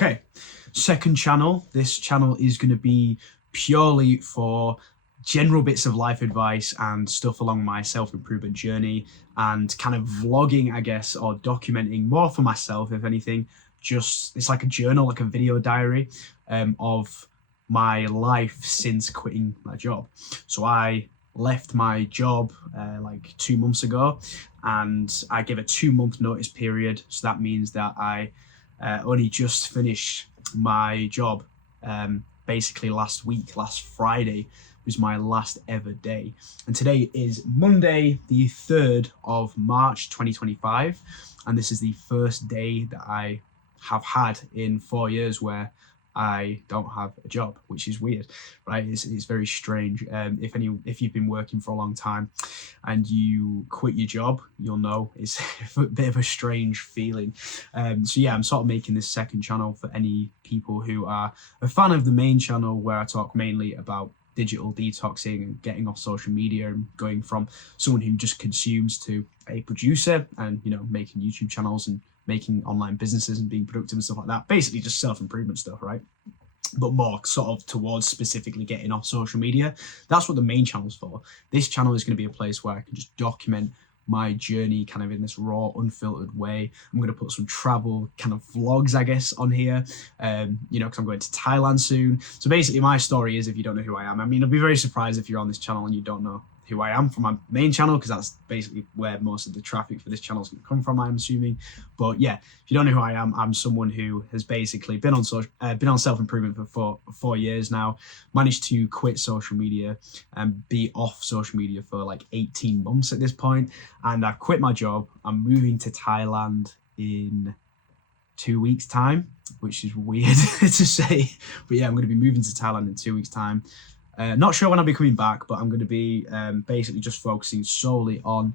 Okay, second channel. This channel is going to be purely for general bits of life advice and stuff along my self-improvement journey, and kind of vlogging, I guess, or documenting more for myself, if anything. Just, it's like a journal, like a video diary of my life since quitting my job. So I left my job like 2 months ago, and I gave a 2-month notice period. So that means that I only just finished my job basically last Friday was my last ever day. And today is Monday, the 3rd of March, 2025. And this is the first day that I have had in 4 years where I don't have a job, which is weird, right? It's very strange. If you've been working for a long time and you quit your job, you'll know it's a bit of a strange feeling. So yeah, I'm sort of making this second channel for any people who are a fan of the main channel, where I talk mainly about digital detoxing and getting off social media and going from someone who just consumes to a producer and, you know, making YouTube channels and making online businesses and being productive and stuff like that. Basically just self-improvement stuff, right? But more sort of towards specifically getting off social media. That's what the main channel's for. This channel is going to be a place where I can just document my journey kind of in this raw, unfiltered way. I'm going to put some travel kind of vlogs, I guess, on here, you know, because I'm going to Thailand soon. So basically my story is, if you don't know who I am, I mean, I'd be very surprised if you're on this channel and you don't know who I am from my main channel, because that's basically where most of the traffic for this channel is going to come from, I'm assuming. But yeah, if you don't know who I am, I'm someone who has basically been on self-improvement for 4 years now, managed to quit social media and be off social media for like 18 months at this point. And I've quit my job. I'm moving to Thailand in 2 weeks' time, which is weird to say. But yeah, I'm going to be moving to Thailand in 2 weeks' time. Not sure when I'll be coming back, but I'm going to be basically just focusing solely on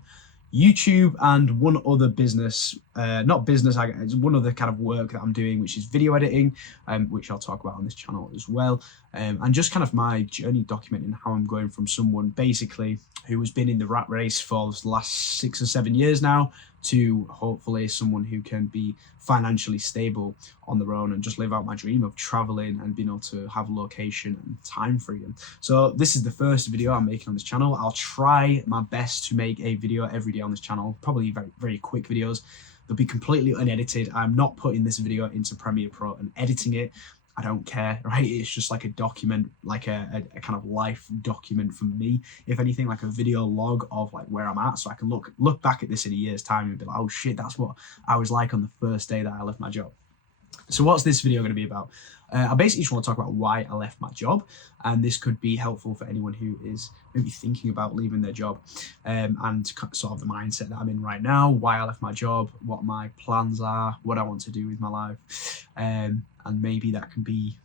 YouTube and one other business, it's one other kind of work that I'm doing, which is video editing, which I'll talk about on this channel as well. And just kind of my journey, documenting how I'm going from someone basically who has been in the rat race for the last 6 or 7 years now to hopefully someone who can be financially stable on their own and just live out my dream of traveling and being able to have location and time freedom. So this is the first video I'm making on this channel. I'll try my best to make a video every day on this channel, probably very, very quick videos. They'll be completely unedited. I'm not putting this video into Premiere Pro and editing it. I don't care, right? It's just like a document, like a kind of life document for me, if anything, like a video log of like where I'm at, so I can look back at this in a year's time and be like, oh shit, that's what I was like on the first day that I left my job. So what's this video going to be about? I basically just want to talk about why I left my job, and this could be helpful for anyone who is maybe thinking about leaving their job, and sort of the mindset that I'm in right now, why I left my job, what my plans are, what I want to do with my life, and maybe that can be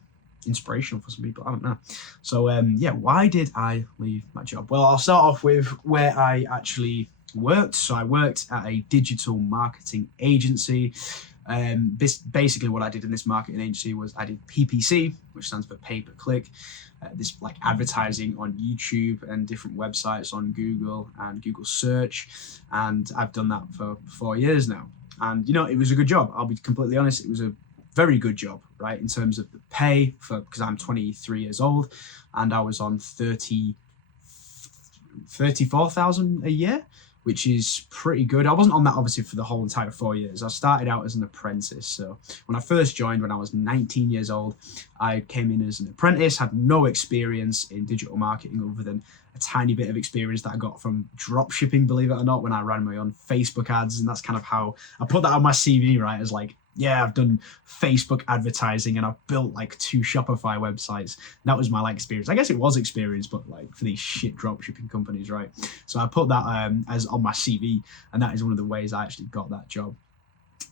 inspirational for some people, I don't know. So yeah, why did I leave my job? Well, I'll start off with where I actually worked. So I worked at a digital marketing agency. Basically what I did in this marketing agency was I did PPC, which stands for pay-per-click, this like advertising on YouTube and different websites on Google and Google search. And I've done that for 4 years now. And, you know, it was a good job. I'll be completely honest. It was a very good job, right? In terms of the pay, because I'm 23 years old and I was on 34,000 a year, which is pretty good. I wasn't on that obviously for the whole entire 4 years. I started out as an apprentice. So when I first joined, when I was 19 years old, I came in as an apprentice, had no experience in digital marketing other than a tiny bit of experience that I got from drop shipping, believe it or not, when I ran my own Facebook ads. And that's kind of how I put that on my CV, right? As like, yeah, I've done Facebook advertising and I've built like 2 Shopify websites. That was my like experience. I guess it was experience, but like for these shit drop shipping companies, right? So I put that as on my CV, and that is one of the ways I actually got that job.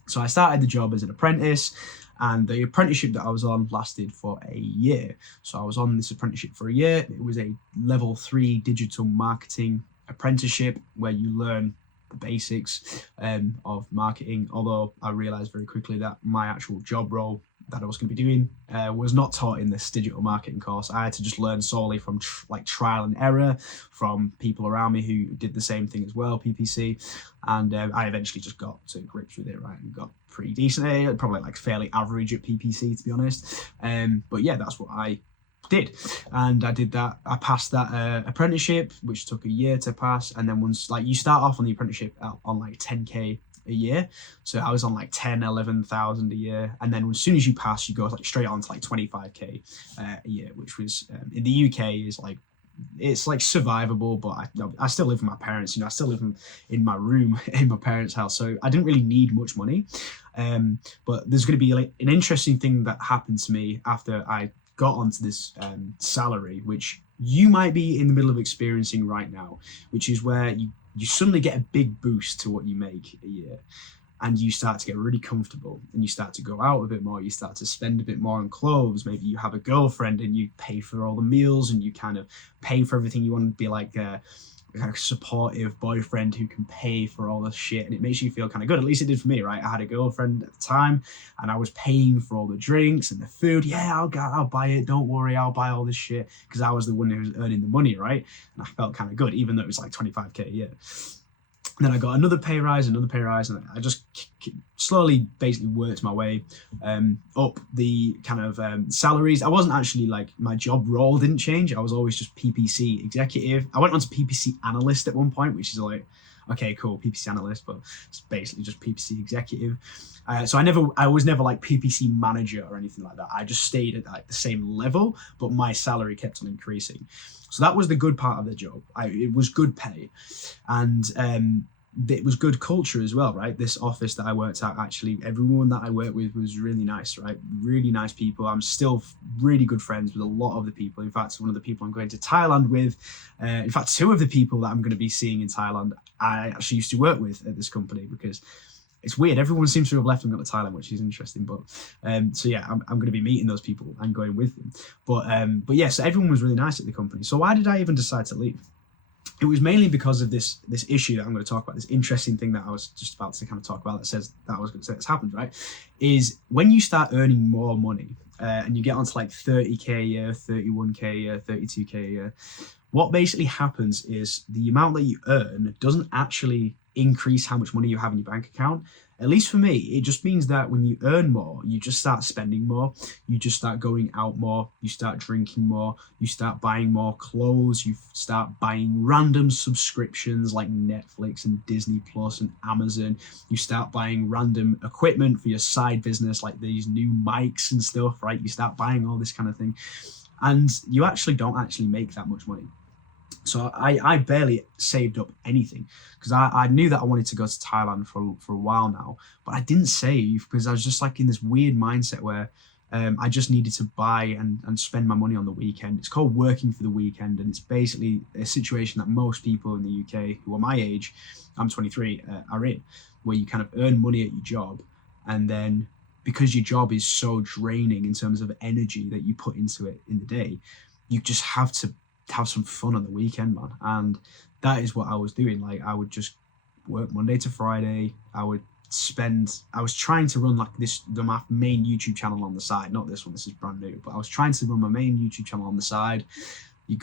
So I started the job as an apprentice, and the apprenticeship that I was on lasted for a year. So I was on this apprenticeship for a year. It was a level 3 digital marketing apprenticeship where you learn the basics of marketing, although I realized very quickly that my actual job role that I was going to be doing was not taught in this digital marketing course. I had to just learn solely from trial and error from people around me who did the same thing as well, PPC. And I eventually just got to grips with it, right, and got pretty decent, probably like fairly average at PPC, to be honest. But yeah, that's what I did, and I did that. I passed that apprenticeship, which took a year to pass, and then once, like, you start off on the apprenticeship on like 10k a year, so I was on like 11,000 a year, and then as soon as you pass, you go like straight on to like 25k a year, which was in the UK is like, it's like survivable, but I still live with my parents. You know, I still live in my room in my parents' house, so I didn't really need much money. But there's going to be like an interesting thing that happened to me after I got onto this salary, which you might be in the middle of experiencing right now, which is where you suddenly get a big boost to what you make a year, and you start to get really comfortable, and you start to go out a bit more, you start to spend a bit more on clothes. Maybe you have a girlfriend and you pay for all the meals, and you kind of pay for everything. You want to be like a supportive boyfriend who can pay for all this shit, and it makes you feel kind of good. At least it did for me, right? I had a girlfriend at the time, and I was paying for all the drinks and the food. Yeah, I'll buy it, don't worry, I'll buy all this shit, because I was the one who was earning the money, right? And I felt kind of good, even though it was like 25k a year. And then I got another pay rise, and I just slowly basically worked my way up the kind of salaries. I wasn't actually, like, my job role didn't change. I was always just PPC executive. I went on to PPC analyst at one point, which is like, okay, cool, PPC analyst, but it's basically just PPC executive. So I was never like PPC manager or anything like that. I just stayed at like the same level, but my salary kept on increasing. So that was the good part of the job. It was good pay, and it was good culture as well, right? This office that I worked at, actually, everyone that I worked with was really nice, right? Really nice people. I'm still really good friends with a lot of the people. In fact, one of the people I'm going to Thailand with, in fact, two of the people that I'm going to be seeing in Thailand, I actually used to work with at this company, because it's weird. Everyone seems to have left and gone to Thailand, which is interesting. But so yeah, I'm going to be meeting those people and going with them. But yeah, so everyone was really nice at the company. So why did I even decide to leave? It was mainly because of this issue that I'm going to talk about, this interesting thing that I was just about to kind of talk about that says that I was going to say it's happened, right? Is when you start earning more money and you get onto like 30k a year, 31k a year, 32k a year, what basically happens is the amount that you earn doesn't actually increase how much money you have in your bank account. At least for me, it just means that when you earn more, you just start spending more, you just start going out more, you start drinking more, you start buying more clothes, you start buying random subscriptions like Netflix and Disney Plus and Amazon, you start buying random equipment for your side business like these new mics and stuff, right? You start buying all this kind of thing, and you actually don't actually make that much money. So I barely saved up anything, because I knew that I wanted to go to Thailand for a while now, but I didn't save, because I was just like in this weird mindset where I just needed to buy and spend my money on the weekend. It's called working for the weekend, and it's basically a situation that most people in the UK who are my age, I'm 23, are in, where you kind of earn money at your job, and then because your job is so draining in terms of energy that you put into it in the day, you just have to have some fun on the weekend, man. And that is what I was doing. Like, I would just work Monday to Friday. I was trying to run like my main YouTube channel on the side, not this one, this is brand new, but I was trying to run my main YouTube channel on the side. I'm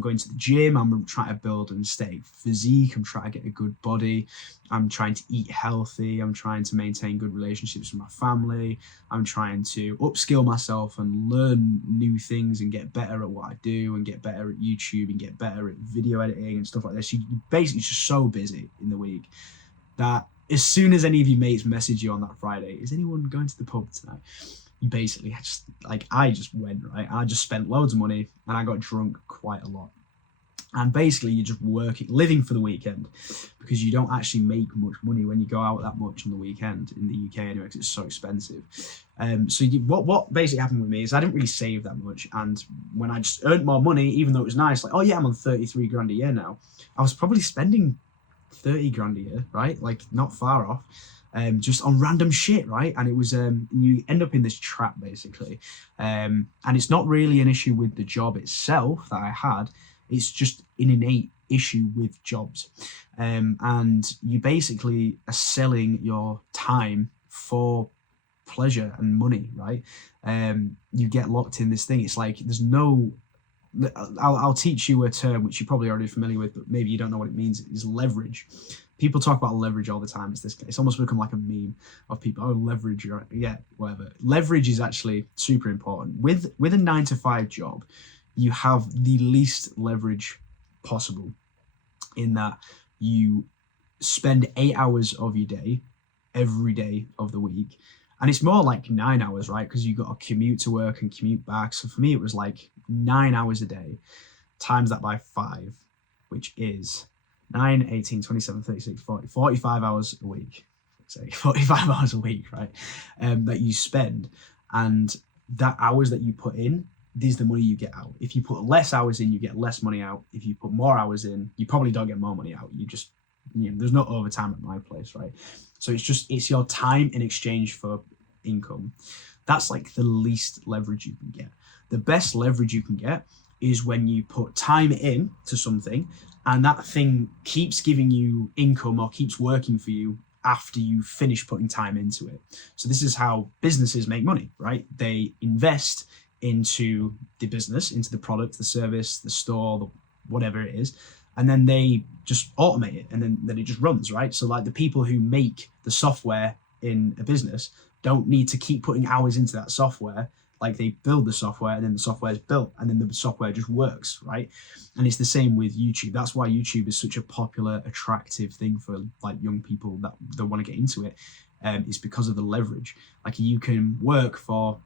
going to the gym, I'm trying to build and stay physique, I'm trying to get a good body, I'm trying to eat healthy, I'm trying to maintain good relationships with my family, I'm trying to upskill myself and learn new things and get better at what I do and get better at YouTube and get better at video editing and stuff like this. You're basically just so busy in the week that as soon as any of your mates message you on that Friday, is anyone going to the pub tonight? You basically I just went, right? I just spent loads of money and I got drunk quite a lot. And basically you're just living for the weekend, because you don't actually make much money when you go out that much on the weekend in the UK anyway, because it's so expensive. What basically happened with me is I didn't really save that much. And when I just earned more money, even though it was nice, like, oh yeah, I'm on 33 grand a year now, I was probably spending 30 grand a year, right? Like, not far off. Just on random shit, right? And it was you end up in this trap basically, and it's not really an issue with the job itself that I had, it's just an innate issue with jobs, and you basically are selling your time for pleasure and money, right? You get locked in this thing. It's like there's no. I'll teach you a term which you're probably already familiar with, but maybe you don't know what it means. Is leverage. People talk about leverage all the time. It's almost become like a meme of people. Oh, leverage, right? Yeah, whatever. Leverage is actually super important. With a 9 to 5 job, you have the least leverage possible, in that you spend 8 hours of your day every day of the week. And it's more like 9 hours, right? Because you got to commute to work and commute back. So for me, it was like 9 hours a day, times that by 5, which is 9, 18, 27, 36, 40, 45 hours a week. Say 45 hours a week, right? That you spend. And that hours that you put in, this is the money you get out. If you put less hours in, you get less money out. If you put more hours in, you probably don't get more money out. There's no overtime at my place, right? So it's your time in exchange for income. That's like the least leverage you can get. The best leverage you can get is when you put time in to something and that thing keeps giving you income or keeps working for you after you finish putting time into it. So this is how businesses make money, right? They invest into the business, into the product, the service, the store, whatever it is, and then they just automate it, and then it just runs, right? So like the people who make the software in a business don't need to keep putting hours into that software. Like they build the software and then the software is built and then the software just works, right? And it's the same with YouTube. That's why YouTube is such a popular, attractive thing for like young people that want to get into it. It's because of the leverage. Like you can work for,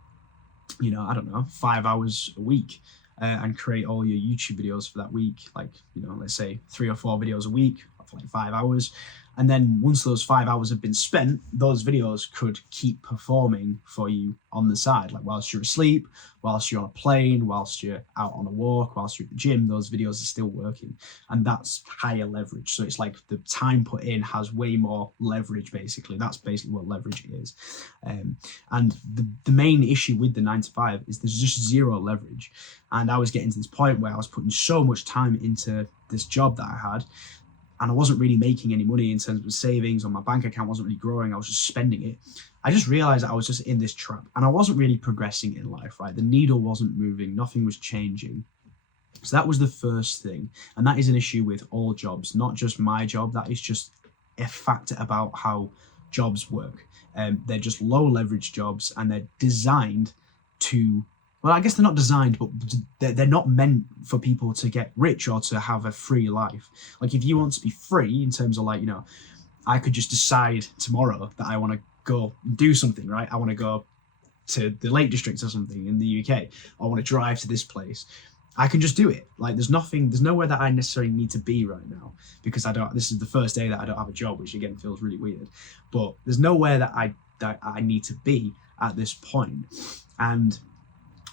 5 hours a week and create all your YouTube videos for that week. Like, let's say 3 or 4 videos a week for like 5 hours. And then once those 5 hours have been spent, those videos could keep performing for you on the side. Like whilst you're asleep, whilst you're on a plane, whilst you're out on a walk, whilst you're at the gym, those videos are still working. And that's higher leverage. So it's like the time put in has way more leverage, basically. That's basically what leverage is. And the main issue with the 9 to 5 is there's just zero leverage. And I was getting to this point where I was putting so much time into this job that I had, and I wasn't really making any money in terms of savings, or my bank account wasn't really growing. I was just spending it. I just realized that I was just in this trap and I wasn't really progressing in life, right? The needle wasn't moving. Nothing was changing. So that was the first thing. And that is an issue with all jobs, not just my job. That is just a factor about how jobs work. They're just low leverage jobs and they're designed to, well, I guess they're not designed, but they're not meant for people to get rich or to have a free life. Like if you want to be free in terms of like, I could just decide tomorrow that I want to go do something, right? I want to go to the Lake District or something in the UK. I want to drive to this place. I can just do it. Like there's nowhere that I necessarily need to be right now because this is the first day that I don't have a job, which again feels really weird, but there's nowhere that I need to be at this point. And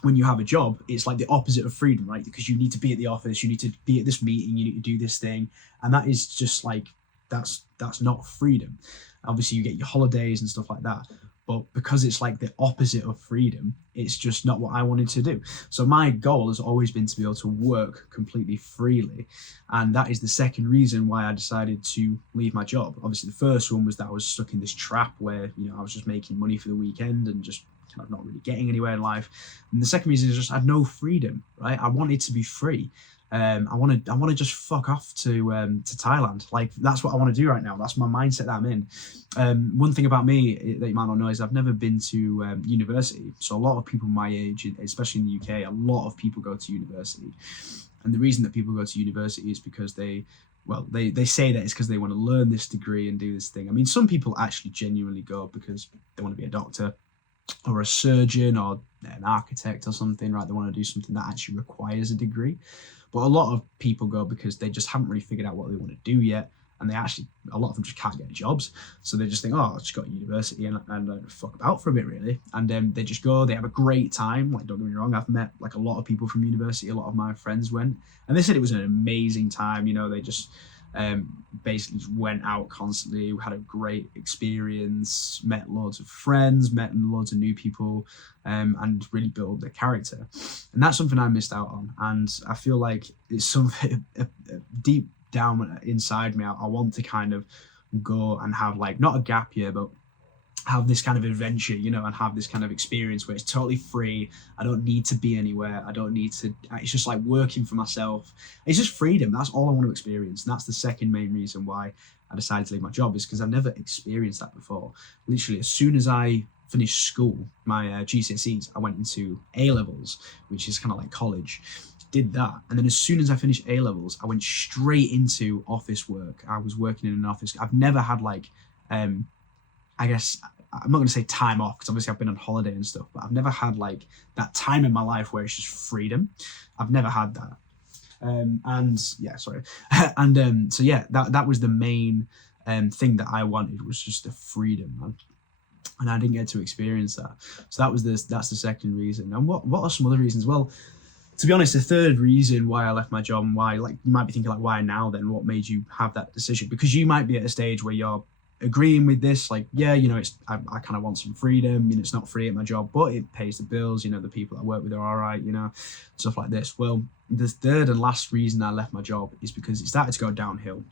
when you have a job, it's like the opposite of freedom, right? Because you need to be at the office, you need to be at this meeting, you need to do this thing. And that is just like, that's not freedom. Obviously you get your holidays and stuff like that. But because it's like the opposite of freedom, it's just not what I wanted to do. So my goal has always been to be able to work completely freely. And that is the second reason why I decided to leave my job. Obviously the first one was that I was stuck in this trap where, I was just making money for the weekend and just kind of not really getting anywhere in life. And the second reason is just I had no freedom, right? I wanted to be free. I want to just fuck off to Thailand. Like that's what I want to do right now. That's my mindset that I'm in. One thing about me that you might not know is I've never been to university. So a lot of people my age, especially in the UK, a lot of people go to university. And the reason that people go to university is because they say that it's because they want to learn this degree and do this thing. I mean, some people actually genuinely go because they want to be a doctor or a surgeon or an architect or something, right? They want to do something that actually requires a degree. But a lot of people go because they just haven't really figured out what they want to do yet. And a lot of them just can't get jobs. So they just think, I just got to university and fuck about for a bit, really. And then they just go, they have a great time. Like, don't get me wrong, I've met like a lot of people from university. A lot of my friends went. And they said it was an amazing time. They just basically just went out constantly, had a great experience, met loads of friends, met loads of new people, and really built their character. And that's something I missed out on. And I feel like it's something deep down inside me. I want to kind of go and have like not a gap year, but have this kind of adventure, and have this kind of experience where it's totally free. I don't need to be anywhere. I don't need to, it's just like working for myself. It's just freedom. That's all I want to experience. And that's the second main reason why I decided to leave my job, is because I've never experienced that before. Literally, as soon as I finished school, my GCSEs, I went into A-levels, which is kind of like college. Did that, and then as soon as I finished A-levels, I went straight into office work. I was working in an office. I've never had like, I guess I'm not going to say time off, because obviously I've been on holiday and stuff, but I've never had like that time in my life where it's just freedom. I've never had that. So yeah, that was the main thing that I wanted, was just the freedom, man. And I didn't get to experience that. So that's the second reason. And what are some other reasons? Well, to be honest, the third reason why I left my job, and why, like, you might be thinking like, why now then? What made you have that decision? Because you might be at a stage where you're agreeing with this, like, yeah, I kind of want some freedom. It's not free at my job, but it pays the bills. The people I work with are all right, stuff like this. Well, the third and last reason I left my job is because it started to go downhill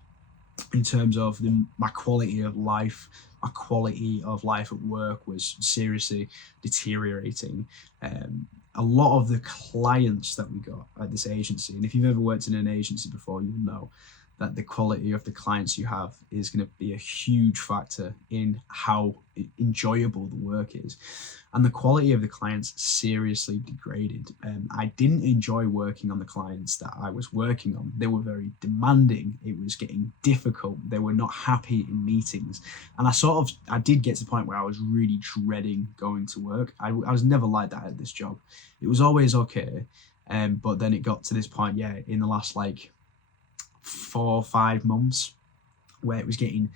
in terms of my quality of life. My quality of life at work was seriously deteriorating. A lot of the clients that we got at this agency, and if you've ever worked in an agency before, you'll know that the quality of the clients you have is going to be a huge factor in how enjoyable the work is. And the quality of the clients seriously degraded. I didn't enjoy working on the clients that I was working on. They were very demanding. It was getting difficult. They were not happy in meetings. And I did get to the point where I was really dreading going to work. I was never like that at this job. It was always okay. But then it got to this point, in the last like 4 or 5 months, where it was getting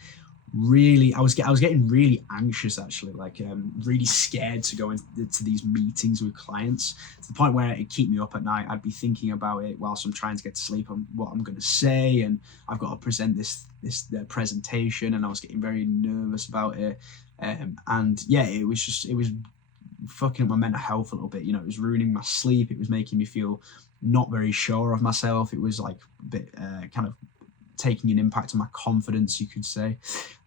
really, I was getting really anxious, actually, like really scared to go into these meetings with clients, to the point where it'd keep me up at night. I'd be thinking about it whilst I'm trying to get to sleep, on what I'm going to say, and I've got to present this presentation, and I was getting very nervous about it. And yeah, it was fucking up my mental health a little bit. It was ruining my sleep. It was making me feel not very sure of myself. It was like a bit kind of taking an impact on my confidence, you could say.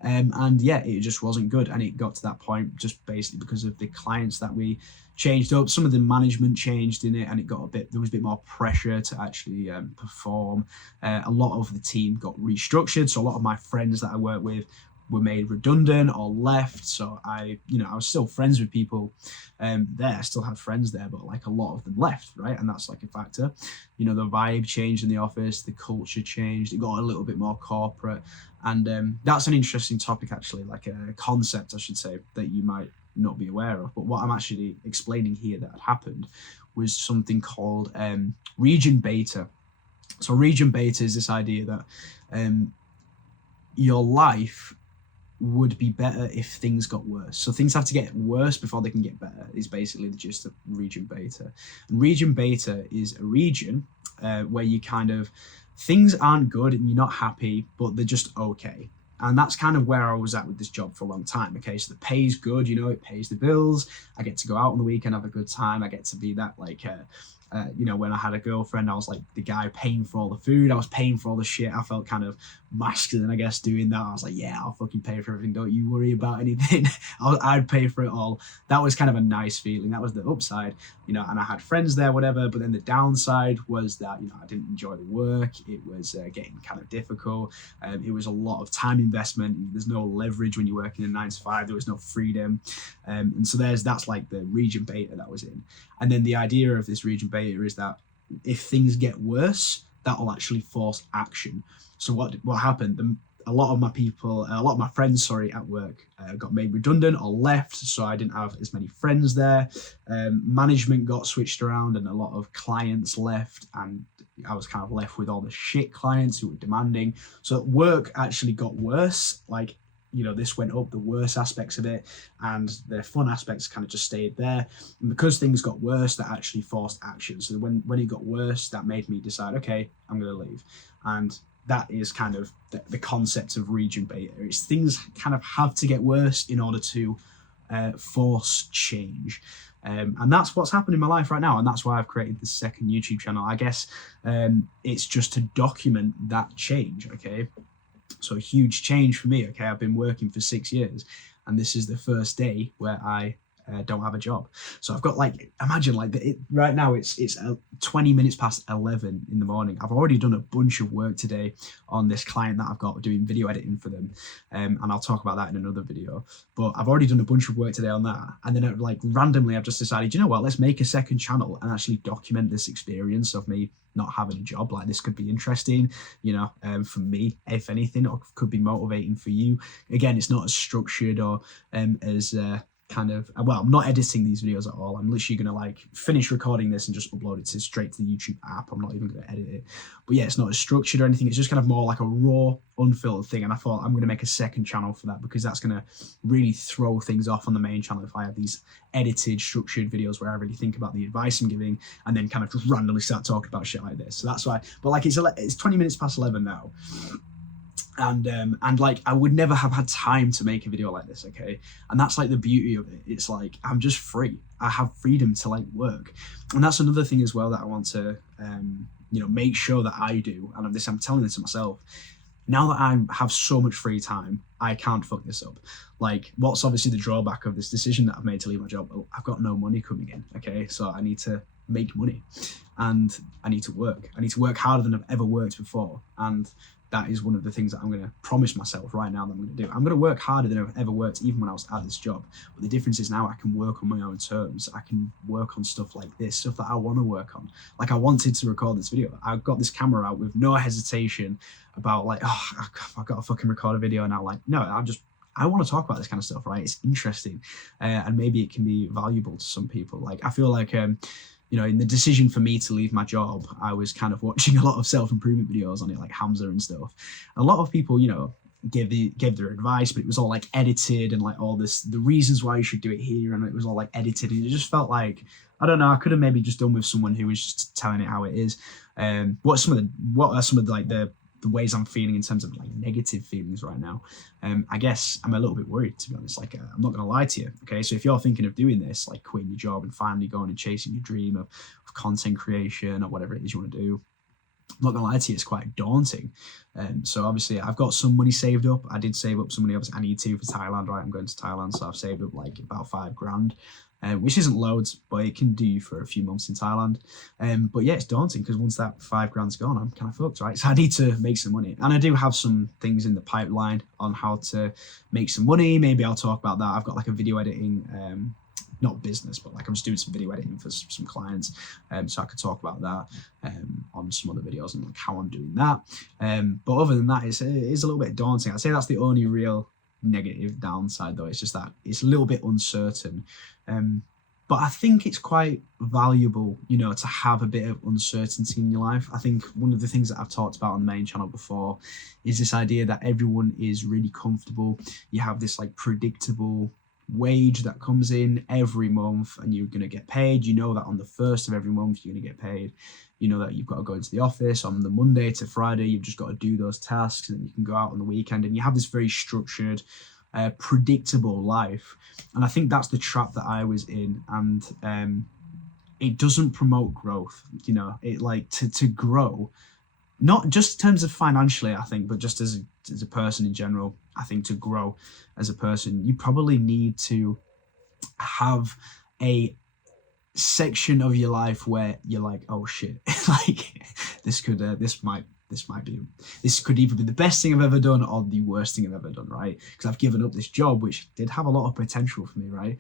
And yeah, it just wasn't good. And it got to that point just basically because of the clients that we changed up. Some of the management changed in it, and there was a bit more pressure to actually perform. A lot of the team got restructured. So a lot of my friends that I work with were made redundant or left. So I was still friends with people there. I still had friends there, but like a lot of them left, right? And that's like a factor. The vibe changed in the office, the culture changed, it got a little bit more corporate. And that's an interesting topic, actually, like a concept, I should say, that you might not be aware of. But what I'm actually explaining here that had happened was something called region beta. So region beta is this idea that your life would be better if things got worse. So things have to get worse before they can get better, is basically the gist of region beta. And region beta is a region where you kind of, things aren't good and you're not happy, but they're just okay. And that's kind of where I was at with this job for a long time. Okay, so the pay's good, it pays the bills. I get to go out on the weekend, have a good time. I get to be that like when I had a girlfriend, I was like the guy paying for all the food. I was paying for all the shit. I felt kind of masculine, I guess, doing that. I was like, yeah, I'll fucking pay for everything. Don't you worry about anything. I'd pay for it all. That was kind of a nice feeling. That was the upside, and I had friends there, whatever. But then the downside was that, I didn't enjoy the work. It was getting kind of difficult. It was a lot of time investment. There's no leverage when you're working in 9 to 5. There was no freedom. And so that's like the region beta that was in. And then the idea of this region beta is that if things get worse, that will actually force action. So what happened? A lot of my friends, at work got made redundant or left. So I didn't have as many friends there. Management got switched around, and a lot of clients left, and I was kind of left with all the shit clients who were demanding. So work actually got worse. Like, this went up, the worst aspects of it, and the fun aspects kind of just stayed there. And because things got worse, that actually forced action. So when it got worse, that made me decide, okay, I'm going to leave. And that is kind of the concept of region beta. It's things kind of have to get worse in order to force change. And that's what's happened in my life right now. And that's why I've created this second YouTube channel. I guess it's just to document that change, okay? So a huge change for me, okay? I've been working for 6 years, and this is the first day where I don't have a job. So I've got like, imagine like right now it's 20 minutes past 11 in the morning. I've already done a bunch of work today on this client that I've got doing video editing for them, and I'll talk about that in another video. But I've already done a bunch of work today on that, and then like randomly I've just decided, you know what, let's make a second channel and actually document this experience of me not having a job. Like, this could be interesting, you know, for me, if anything, or could be motivating for you. Again, it's not as structured or as kind of, well, I'm not editing these videos at all. I'm literally gonna like finish recording this and just upload it straight to the YouTube app. I'm not even gonna edit it. But yeah, it's not as structured or anything. It's just kind of more like a raw, unfiltered thing. And I thought I'm gonna make a second channel for that, because that's gonna really throw things off on the main channel if I have these edited, structured videos where I really think about the advice I'm giving and then kind of just randomly start talking about shit like this. So that's why. But like, it's 20 minutes past 11 now. And like, I would never have had time to make a video like this, okay? And that's like the beauty of it. It's like, I'm just free. I have freedom to like work. And that's another thing as well that I want to, you know, make sure that I do. And I'm telling this to myself. Now that I have so much free time, I can't fuck this up. Like, what's obviously the drawback of this decision that I've made to leave my job? Well, I've got no money coming in, okay? So I need to make money, and I need to work. I need to work harder than I've ever worked before. And that is one of the things that I'm going to promise myself right now that I'm going to do. I'm going to work harder than I've ever worked, even when I was at this job. But the difference is now I can work on my own terms. I can work on stuff like this, stuff that I want to work on. Like, I wanted to record this video. I got this camera out with no hesitation about like, oh, I've got to fucking record a video now. Like, no, I want to talk about this kind of stuff, right? It's interesting, and maybe it can be valuable to some people. Like, I feel like, you know, in the decision for me to leave my job, I was kind of watching a lot of self-improvement videos on it, like Hamza and stuff. A lot of people, you know, gave their advice, but it was all like edited and like all this, the reasons why you should do it here, and it was all like edited, and it just felt like, I don't know, I could have maybe just done with someone who was just telling it how it is. What are some of the like the ways I'm feeling in terms of like negative feelings right now? I guess I'm a little bit worried, to be honest. Like, I'm not gonna lie to you, okay? So if you're thinking of doing this, like quitting your job and finally going and chasing your dream of content creation or whatever it is you want to do, I'm not gonna lie to you, it's quite daunting. So obviously I've got some money saved up. I did save up some money, obviously I need to, for Thailand, right? I'm going to Thailand, so I've saved up like about $5,000. Which isn't loads, but it can do you for a few months in Thailand. But yeah, it's daunting, because once that $5,000's gone, I'm kind of fucked, right? So I need to make some money. And I do have some things in the pipeline on how to make some money. Maybe I'll talk about that. I've got like a video editing, not business, but like I'm just doing some video editing for some clients. So I could talk about that on some other videos and like how I'm doing that. But other than that, it's a little bit daunting. I'd say that's the only real negative downside, though. It's just that it's a little bit uncertain. But I think it's quite valuable, you know, to have a bit of uncertainty in your life. I think one of the things that I've talked about on the main channel before is this idea that everyone is really comfortable. You have this like predictable wage that comes in every month, and you're going to get paid. You know that on the first of every month you're going to get paid. You know that you've got to go into the office on the Monday to Friday. You've just got to do those tasks, and you can go out on the weekend, and you have this very structured, predictable life. And I think that's the trap that I was in. And it doesn't promote growth. You know, it like to grow, not just in terms of financially, I think, but just as a person in general. I think to grow as a person, you probably need to have a section of your life where you're like, oh shit, like this could either be the best thing I've ever done or the worst thing I've ever done, right? Because I've given up this job, which did have a lot of potential for me, right?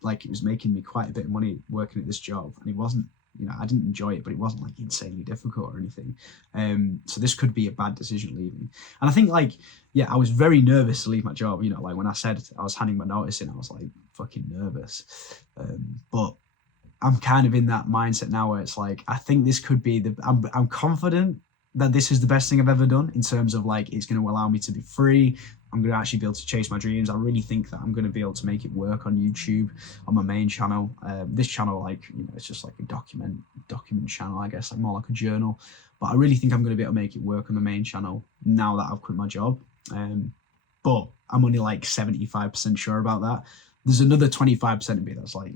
Like, it was making me quite a bit of money working at this job, and it wasn't, you know, I didn't enjoy it, but it wasn't like insanely difficult or anything. So this could be a bad decision leaving. And I think, like, yeah, I was very nervous to leave my job. You know, like when I said I was handing my notice in, I was like fucking nervous. But I'm kind of in that mindset now where it's like, I think this could be I'm confident that this is the best thing I've ever done, in terms of like, it's going to allow me to be free. I'm going to actually be able to chase my dreams. I really think that I'm going to be able to make it work on YouTube, on my main channel. This channel, like, you know, it's just like a document channel, I guess, like more like a journal. But I really think I'm going to be able to make it work on the main channel now that I've quit my job. But I'm only like 75% sure about that. There's another 25% of me that's like,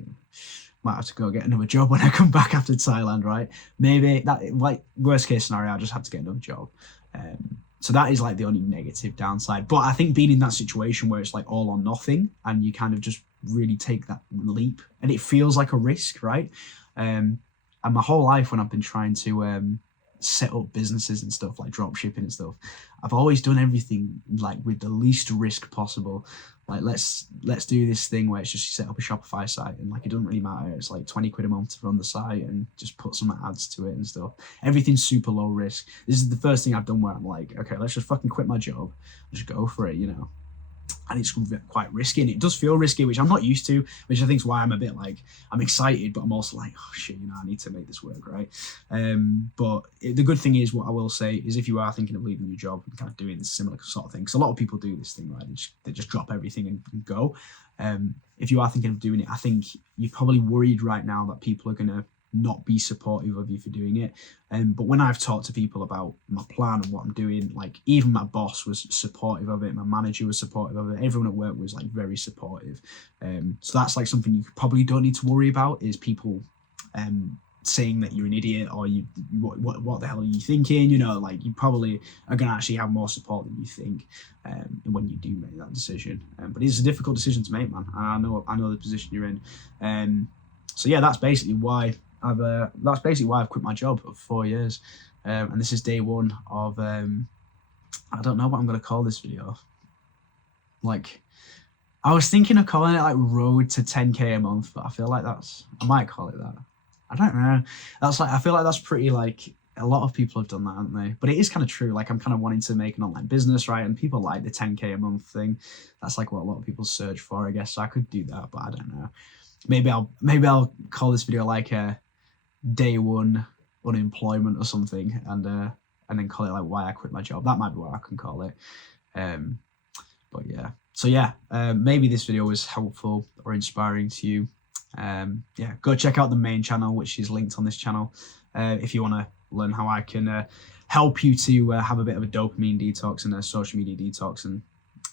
might have to go get another job when I come back after Thailand, right? Maybe that, like, worst case scenario, I just have to get another job. So that is like the only negative downside. But I think being in that situation where it's like all or nothing, and you kind of just really take that leap, and it feels like a risk, right? And my whole life when I've been trying to set up businesses and stuff, like drop shipping and stuff, I've always done everything like with the least risk possible. Like let's do this thing where it's just you set up a Shopify site and like it doesn't really matter. It's like 20 quid a month to run the site and just put some ads to it and stuff. Everything's super low risk. This is the first thing I've done where I'm like, okay, let's just fucking quit my job, just go for it, you know. And it's quite risky, and it does feel risky, which I'm not used to, which I think is why I'm a bit like, I'm excited, but I'm also like, oh shit, you know, I need to make this work, right? But the good thing is, what I will say is, if you are thinking of leaving your job and kind of doing this similar sort of thing, because a lot of people do this thing, right? They just drop everything and go. If you are thinking of doing it, I think you're probably worried right now that people are going to not be supportive of you for doing it. But when I've talked to people about my plan and what I'm doing, like even my boss was supportive of it, my manager was supportive of it, everyone at work was like very supportive. So that's like something you probably don't need to worry about, is people saying that you're an idiot or you what the hell are you thinking, you know, like you probably are going to actually have more support than you think when you do make that decision. But it's a difficult decision to make, man. I know the position you're in. So yeah, that's basically why I've quit my job of 4 years, and this is day one of I don't know what I'm gonna call this video. Like, I was thinking of calling it like Road to 10k a month, but I feel like I might call it that. I don't know. I feel like that's pretty, like, a lot of people have done that, haven't they? But it is kind of true. Like, I'm kind of wanting to make an online business, right? And people like the 10k a month thing. That's like what a lot of people search for, I guess. So I could do that, but I don't know. Maybe I'll call this video like day one unemployment or something, and then call it like why I quit my job. That might be what I can call it. But yeah. So yeah, maybe this video was helpful or inspiring to you. Yeah, go check out the main channel, which is linked on this channel, if you want to learn how I can help you to have a bit of a dopamine detox and a social media detox and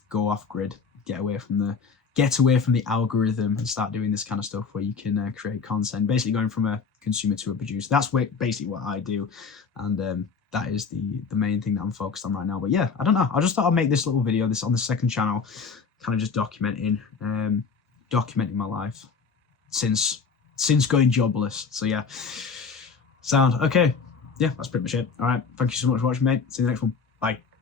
go off grid, get away from the algorithm and start doing this kind of stuff where you can create content, basically going from a consumer to a producer. That's basically what I do, and that is the main thing that I'm focused on right now. But yeah, I don't know, I just thought I'd make this little video, this on the second channel, kind of just documenting my life since going jobless. So yeah, sound okay. Yeah, that's pretty much it. All right, thank you so much for watching, mate. See you in the next one. Bye.